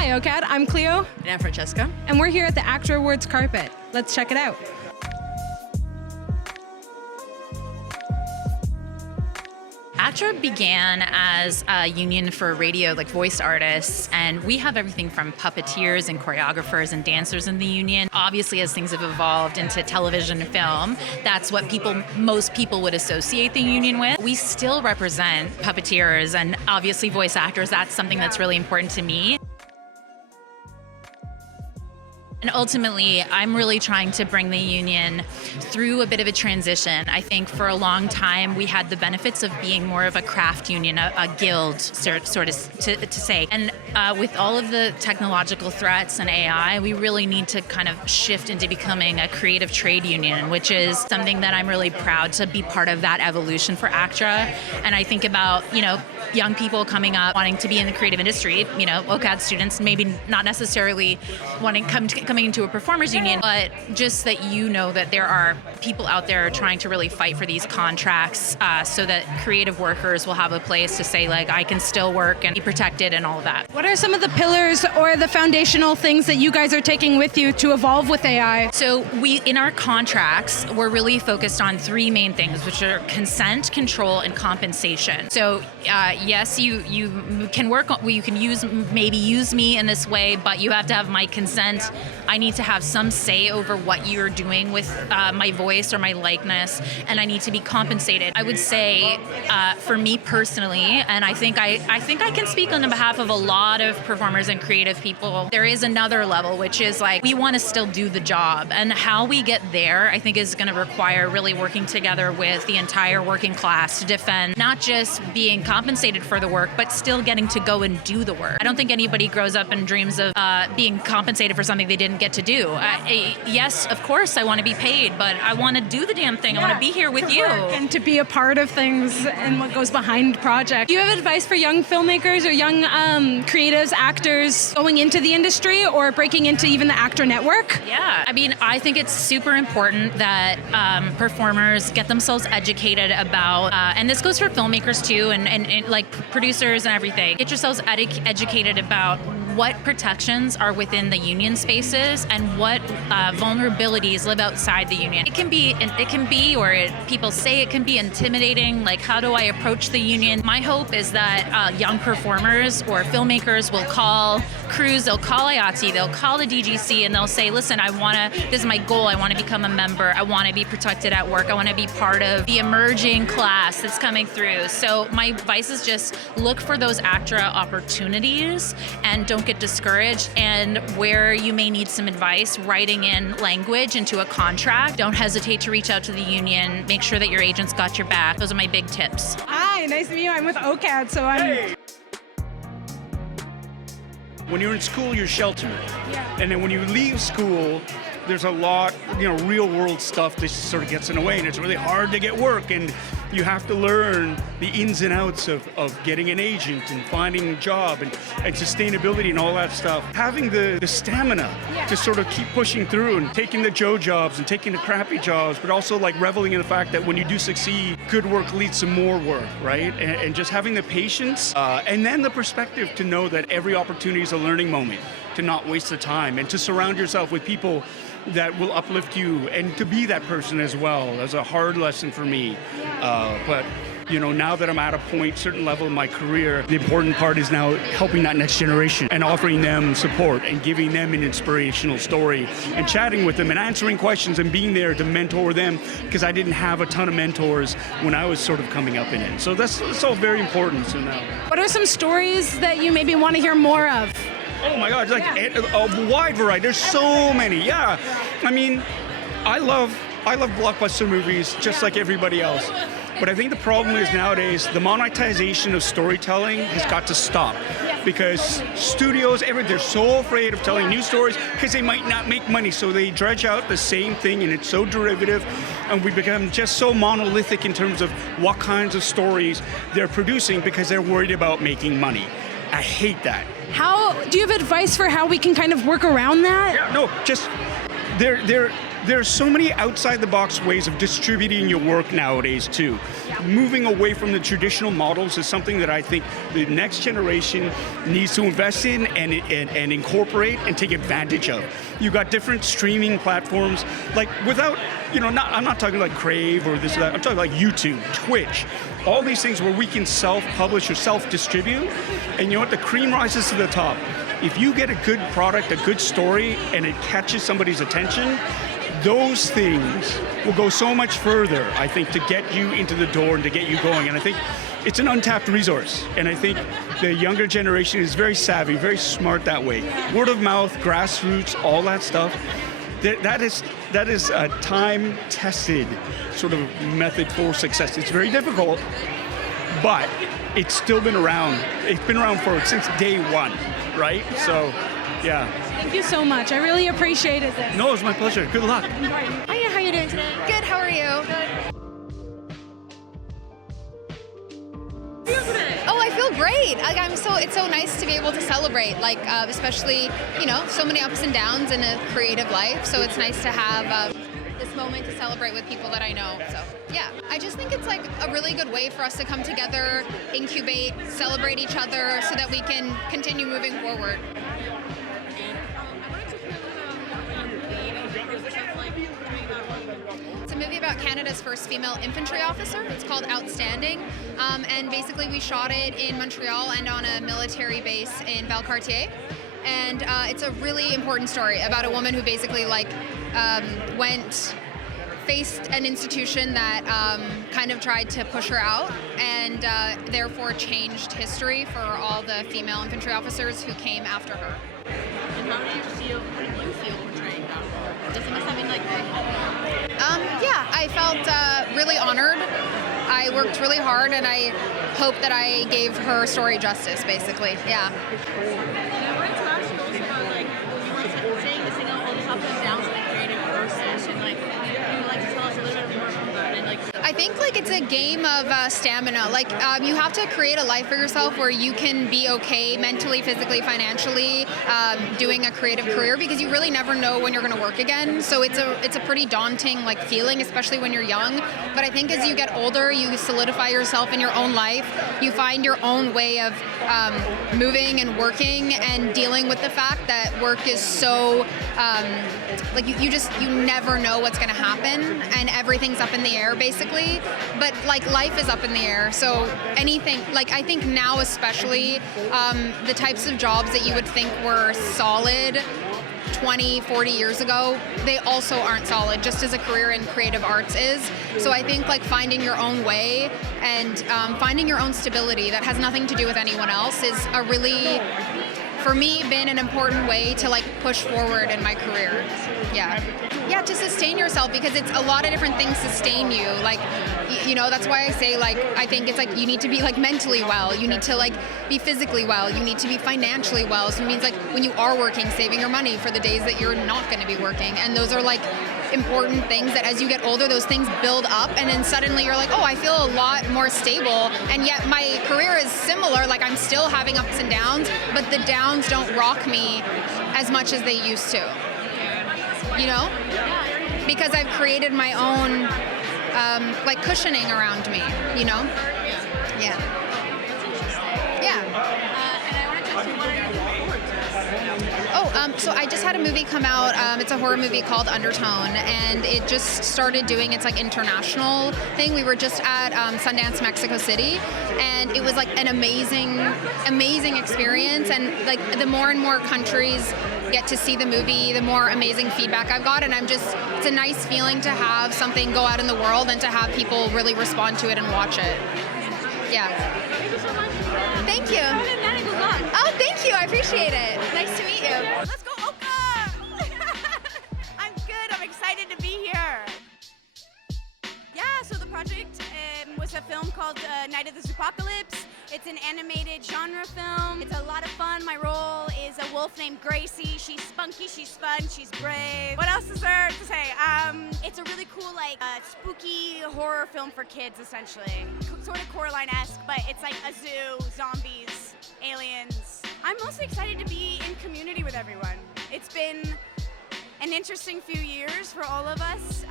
Hi, OCAD. I'm Cleo. And I'm Francesca. And we're here at the ACTRA Awards carpet. Let's check it out. ACTRA began as a union for radio, like voice artists, and we have everything from puppeteers and choreographers and dancers in the union. Obviously, as things have evolved into television and film, that's what most people would associate the union with. We still represent puppeteers and obviously voice actors. That's something that's really important to me. And ultimately, I'm really trying to bring the union through a bit of a transition. I think for a long time, we had the benefits of being more of a craft union, a guild, sort of to say. And with all of the technological threats and AI, we really need to kind of shift into becoming a creative trade union, which is something that I'm really proud to be part of that evolution for ACTRA. And I think about, young people coming up wanting to be in the creative industry, OCAD students, maybe not necessarily coming into a performers union, but just that that there are people out there trying to really fight for these contracts so that creative workers will have a place to say, like, I can still work and be protected and all of that. What are some of the pillars or the foundational things that you guys are taking with you to evolve with AI? So in our contracts, we're really focused on three main things, which are consent, control, and compensation. So yes, you can you can use me in this way, but you have to have my consent. I need to have some say over what you're doing with my voice or my likeness, and I need to be compensated. I would say, for me personally, and I think I can speak on the behalf of a lot of performers and creative people, there is another level, which is like, we want to still do the job, and how we get there, I think, is going to require really working together with the entire working class to defend not just being compensated for the work, but still getting to go and do the work. I don't think anybody grows up and dreams of being compensated for something they didn't get to do. Yes, of course, I want to be paid, but I want to do the damn thing. I want to be here with you. And to be a part of things and what goes behind projects. Do you have advice for young filmmakers or young creatives, actors going into the industry or breaking into even the ACTRA network? Yeah, I think it's super important that performers get themselves educated about, and this goes for filmmakers too, and like producers and everything. Get yourselves educated about what protections are within the union spaces and what vulnerabilities live outside the union. People say it can be intimidating, like, how do I approach the union? My hope is that young performers or filmmakers will call crews, they'll call IATI, they'll call the DGC, and they'll say, listen, this is my goal, I want to become a member, I want to be protected at work, I want to be part of the emerging class that's coming through. So my advice is just look for those ACTRA opportunities and don't get discouraged, and where you may need some advice, writing in language into a contract, don't hesitate to reach out to the union, make sure that your agent's got your back. Those are my big tips. Hi, nice to meet you. I'm with OCAD, so I'm... Hey. When you're in school, you're sheltered. Yeah. And then when you leave school, there's a lot, real world stuff that sort of gets in the way, and it's really hard to get work, and you have to learn the ins and outs of getting an agent and finding a job and sustainability and all that stuff. Having the stamina to sort of keep pushing through and taking the Joe jobs and taking the crappy jobs, but also like reveling in the fact that when you do succeed, good work leads to more work, right? And just having the patience and then the perspective to know that every opportunity is a learning moment, to not waste the time and to surround yourself with people that will uplift you, and to be that person as well. That's a hard lesson for me. But now that I'm at a certain level in my career, the important part is now helping that next generation and offering them support and giving them an inspirational story and chatting with them and answering questions and being there to mentor them, because I didn't have a ton of mentors when I was sort of coming up in it. So that's all very important. So now, what are some stories that you maybe want to hear more of? Oh my God, a wide variety. There's so many. Yeah, I love blockbuster movies just like everybody else. But I think the problem is nowadays the monetization of storytelling has got to stop, because studios, they're so afraid of telling new stories because they might not make money. So they dredge out the same thing, and it's so derivative, and we become just so monolithic in terms of what kinds of stories they're producing because they're worried about making money. I hate that. Do you have advice for how we can kind of work around that? Yeah, no, just they're there's so many outside the box ways of distributing your work nowadays too. Moving away from the traditional models is something that I think the next generation needs to invest in and incorporate and take advantage of. You've got different streaming platforms, like without, I'm not talking like Crave or this or that, I'm talking like YouTube, Twitch, all these things where we can self-publish or self-distribute, and you know what, the cream rises to the top. If you get a good product, a good story, and it catches somebody's attention, those things will go so much further, I think, to get you into the door and to get you going. And I think it's an untapped resource. And I think the younger generation is very savvy, very smart that way. Word of mouth, grassroots, all that stuff. That is a time-tested sort of method for success. It's very difficult, but it's still been around. It's been around since day one, right? Yeah. So, yeah. Thank you so much. I really appreciated this. No, it was my pleasure. Good luck. Hiya, how you doing today? Good, how are you? Oh, I feel great. It's so nice to be able to celebrate, especially, so many ups and downs in a creative life. So it's nice to have this moment to celebrate with people that I know. So, yeah, I just think it's like a really good way for us to come together, incubate, celebrate each other so that we can continue moving forward. It's a movie about Canada's first female infantry officer. It's called Outstanding, and basically we shot it in Montreal and on a military base in Valcartier. And it's a really important story about a woman who basically faced an institution that kind of tried to push her out, and therefore changed history for all the female infantry officers who came after her. And how do you feel portraying that role? Does it must have been very helpful? Yeah, I felt really honored. I worked really hard, and I hope that I gave her story justice, basically. Yeah. And I wanted to ask you also about you were saying this thing all these ups and downs in the creative process, and you like to tell us a little bit more about that. And I think it's a game of stamina. You have to create a life for yourself where you can be okay mentally, physically, financially, doing a creative career, because you really never know when you're going to work again. So it's a pretty daunting feeling, especially when you're young. But I think as you get older, you solidify yourself in your own life. You find your own way of moving and working and dealing with the fact that work is so you never know what's going to happen, and everything's up in the air basically. But life is up in the air, so anything, I think now especially, the types of jobs that you would think were solid 20, 40 years ago, they also aren't solid, just as a career in creative arts is. So I think finding your own way and finding your own stability that has nothing to do with anyone else is a really, for me, been an important way to push forward in my career. Yeah, to sustain yourself, because it's a lot of different things sustain you. That's why I say I think it's you need to be mentally well, you need to be physically well, you need to be financially well. So it means when you are working, saving your money for the days that you're not going to be working. And those are important things that as you get older, those things build up, and then suddenly you're oh, I feel a lot more stable, and yet my career is similar. I'm still having ups and downs, but the downs don't rock me as much as they used to. Because I've created my own cushioning around me, Yeah. And I wanted to ask you, what are you looking forward to? So I just had a movie come out. It's a horror movie called Undertone, and it just started doing its international thing. We were just at Sundance, Mexico City, and it was an amazing experience. And the more and more countries get to see the movie, the more amazing feedback I've got, and it's a nice feeling to have something go out in the world and to have people really respond to it and watch it. Yeah. Thank you so much. Thank you. Good luck. Oh, thank you. I appreciate it. Nice to meet you. Let's go, Oka! I'm good. I'm excited to be here. Yeah, so the project was a film called Night of the Zoopocalypse. It's an animated genre film. It's a lot of fun. My role is a wolf named Gracie. She's spunky, she's fun, she's brave. What else is there to say? It's a really cool, spooky horror film for kids, essentially. Sort of Coraline-esque, but it's a zoo, zombies, aliens. I'm mostly excited to be in community with everyone. It's been an interesting few years for all of us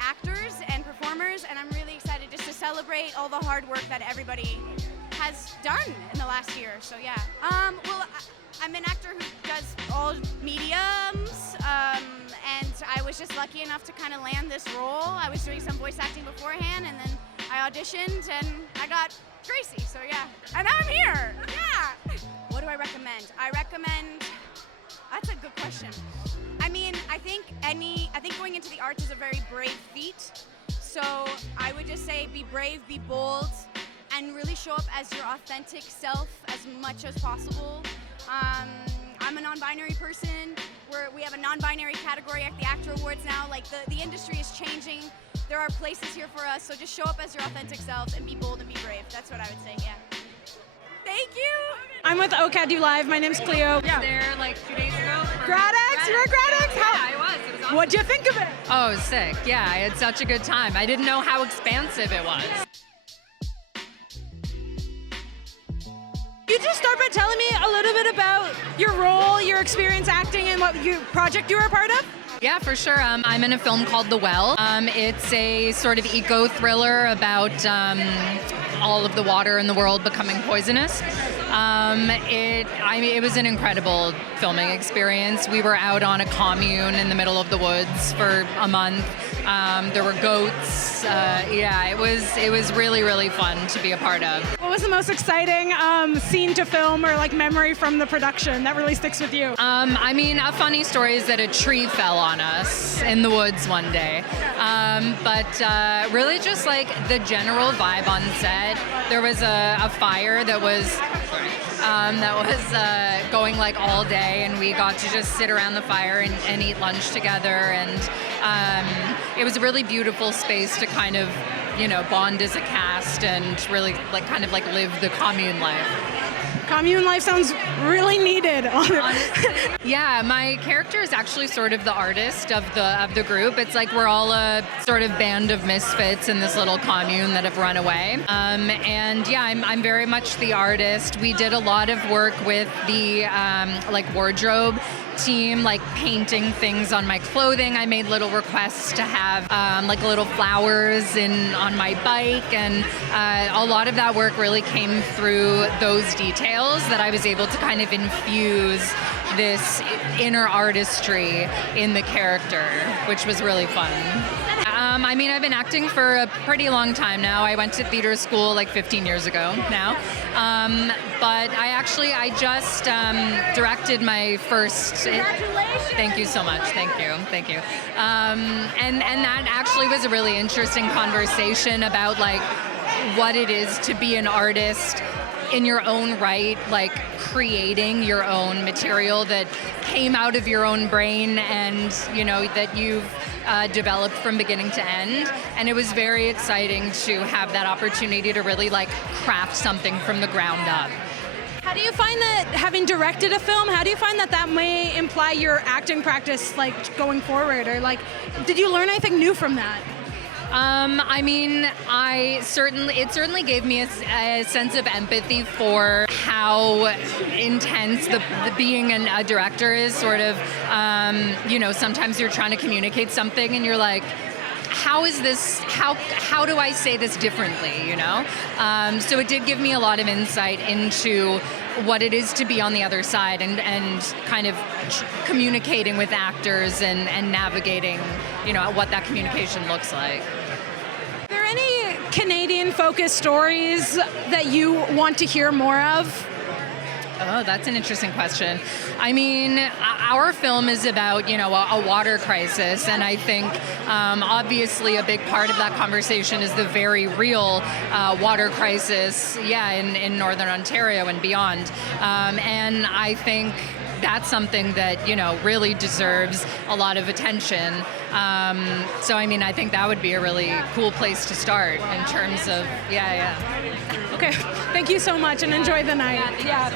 actors and performers, and I'm really excited just to celebrate all the hard work that everybody has done in the last year. So yeah. Well, I'm an actor who does all mediums, and I was just lucky enough to kind of land this role. I was doing some voice acting beforehand, and then I auditioned, and I got Gracie. So yeah, and now I'm here. Yeah. What do I recommend? That's a good question. I mean, I think going into the arts is a very brave feat. So I would just say be brave, be bold, and really show up as your authentic self as much as possible. I'm a non-binary person. We have a non-binary category at the ACTRA Awards now. Like the industry is changing. There are places here for us. So just show up as your authentic self and be bold and be brave. That's what I would say. Yeah. Thank you. I'm with OCAD Live. My name's Cleo. Yeah. There like 2 days ago. GradX, you're a GradX. Yeah, I was. It was awesome. What'd you think of it? Oh, it was sick. Yeah, I had such a good time. I didn't know how expansive it was. You just start by telling me a little bit about your role, your experience acting, and what project you were a part of? Yeah, for sure. I'm in a film called The Well. It's a sort of eco-thriller about all of the water in the world becoming poisonous. It was an incredible filming experience. We were out on a commune in the middle of the woods for a month. There were goats. It was really, really fun to be a part of. What was the most exciting scene to film or like memory from the production that really sticks with you? A funny story is that a tree fell on us in the woods one day. But really just like the general vibe on set. There was a fire that was going like all day, and we got to just sit around the fire and eat lunch together, and it was a really beautiful space to kind of, bond as a cast and really kind of live the commune life. Commune life sounds really needed. Yeah, my character is actually sort of the artist of the group. It's like we're all a sort of band of misfits in this little commune that have run away. I'm very much the artist. We did a lot of work with the wardrobe team, like painting things on my clothing. I made little requests to have little flowers on my bike, and a lot of that work really came through those details that I was able to kind of infuse this inner artistry in the character, which was really fun. I've been acting for a pretty long time now. I went to theater school like 15 years ago now. But I just directed my first... Congratulations! Thank you so much. Thank you. And that actually was a really interesting conversation about like what it is to be an artist in your own right, like creating your own material that came out of your own brain and, that you've developed from beginning to end. And it was very exciting to have that opportunity to really like craft something from the ground up. How do you find that, having directed a film, how do you find that may imply your acting practice like going forward? Or like, did you learn anything new from that? It certainly gave me a sense of empathy for how intense the being a director is. Sort of, sometimes you're trying to communicate something and you're like, how do I say this differently, So it did give me a lot of insight into what it is to be on the other side and kind of communicating with actors and navigating, what that communication looks like. Are there any Canadian-focused stories that you want to hear more of? Oh, that's an interesting question. Our film is about, a water crisis, and I think obviously a big part of that conversation is the very real water crisis, in Northern Ontario and beyond. And I think that's something that, really deserves a lot of attention. I think that would be a really cool place to start in terms of, Okay, thank you so much and enjoy the night. Yeah.